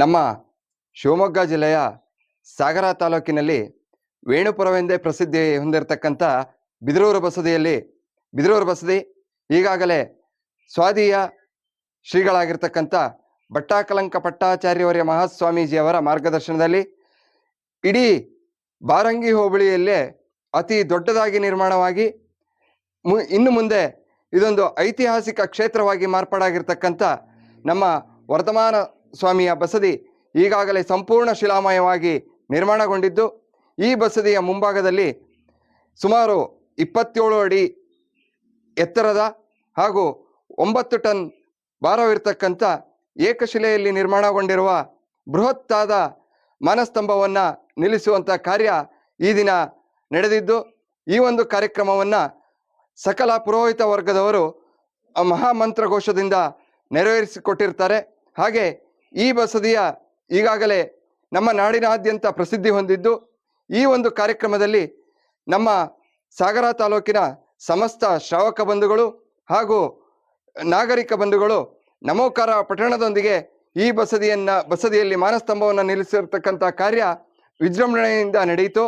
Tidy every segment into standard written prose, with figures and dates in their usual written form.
ನಮ್ಮ ಶಿವಮೊಗ್ಗ ಜಿಲ್ಲೆಯ ಸಾಗರ ತಾಲೂಕಿನಲ್ಲಿ ವೇಣುಪುರವೆಂದೇ ಪ್ರಸಿದ್ಧಿ ಹೊಂದಿರತಕ್ಕಂಥ ಬಿದಿರೂರು ಬಸದಿ ಈಗಾಗಲೇ ಸ್ವಾಧೀಯ ಶ್ರೀಗಳಾಗಿರ್ತಕ್ಕಂಥ ಭಟ್ಟಾಕಲಂಕ ಪಟ್ಟಾಚಾರ್ಯವರ್ಯ ಮಹಾಸ್ವಾಮೀಜಿಯವರ ಮಾರ್ಗದರ್ಶನದಲ್ಲಿ ಇಡೀ ಬಾರಂಗಿ ಹೋಬಳಿಯಲ್ಲೇ ಅತಿ ದೊಡ್ಡದಾಗಿ ನಿರ್ಮಾಣವಾಗಿ ಇನ್ನು ಮುಂದೆ ಇದೊಂದು ಐತಿಹಾಸಿಕ ಕ್ಷೇತ್ರವಾಗಿ ಮಾರ್ಪಾಡಾಗಿರ್ತಕ್ಕಂಥ ನಮ್ಮ ವರ್ಧಮಾನ ಸ್ವಾಮಿಯ ಬಸದಿ ಈಗಾಗಲೇ ಸಂಪೂರ್ಣ ಶಿಲಾಮಯವಾಗಿ ನಿರ್ಮಾಣಗೊಂಡಿದ್ದು, ಈ ಬಸದಿಯ ಮುಂಭಾಗದಲ್ಲಿ ಸುಮಾರು 27 ಅಡಿ ಎತ್ತರದ ಹಾಗೂ 9 ಟನ್ ಭಾರವಿರ್ತಕ್ಕಂಥ ಏಕಶಿಲೆಯಲ್ಲಿ ನಿರ್ಮಾಣಗೊಂಡಿರುವ ಬೃಹತ್ತಾದ ಮಾನಸ್ತಂಭವನ್ನು ನಿಲ್ಲಿಸುವಂಥ ಕಾರ್ಯ ಈ ದಿನ ನಡೆದಿದ್ದು, ಈ ಒಂದು ಕಾರ್ಯಕ್ರಮವನ್ನು ಸಕಲ ಪುರೋಹಿತ ವರ್ಗದವರು ಮಹಾಮಂತ್ರಘೋಷದಿಂದ ನೆರವೇರಿಸಿಕೊಟ್ಟಿರ್ತಾರೆ. ಹಾಗೆ ಈ ಬಸದಿಯ ಈಗಾಗಲೇ ನಮ್ಮ ನಾಡಿನಾದ್ಯಂತ ಪ್ರಸಿದ್ಧಿ ಹೊಂದಿದ್ದು, ಈ ಒಂದು ಕಾರ್ಯಕ್ರಮದಲ್ಲಿ ನಮ್ಮ ಸಾಗರ ತಾಲೂಕಿನ ಸಮಸ್ತ ಶ್ರಾವಕ ಬಂಧುಗಳು ಹಾಗೂ ನಾಗರಿಕ ಬಂಧುಗಳು ನಮೋಕಾರ ಪಠಣದೊಂದಿಗೆ ಈ ಬಸದಿಯಲ್ಲಿ ಮಾನಸ್ತಂಭವನ್ನು ನಿಲ್ಲಿಸಿರ್ತಕ್ಕಂಥ ಕಾರ್ಯ ವಿಜೃಂಭಣೆಯಿಂದ ನಡೆಯಿತು.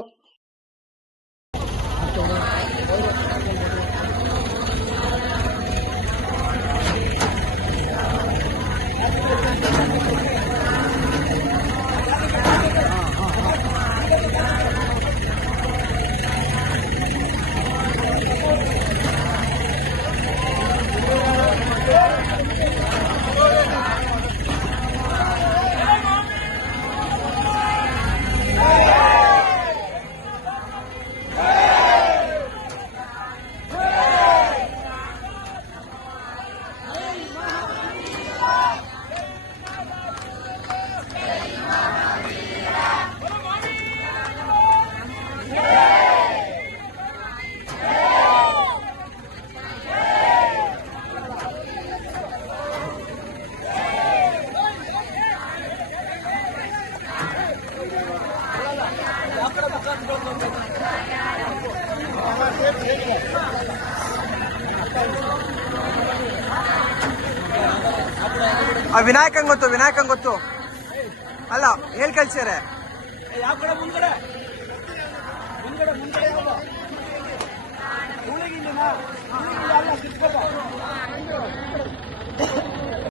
ವಿನಾಯಕಂಗ್ ಗೊತ್ತು ಅಲ್ಲ ಹೇಳ್ ಕಳ್ಸ್ಯಾರೆ. ಮುಂದ್ಗಡೆ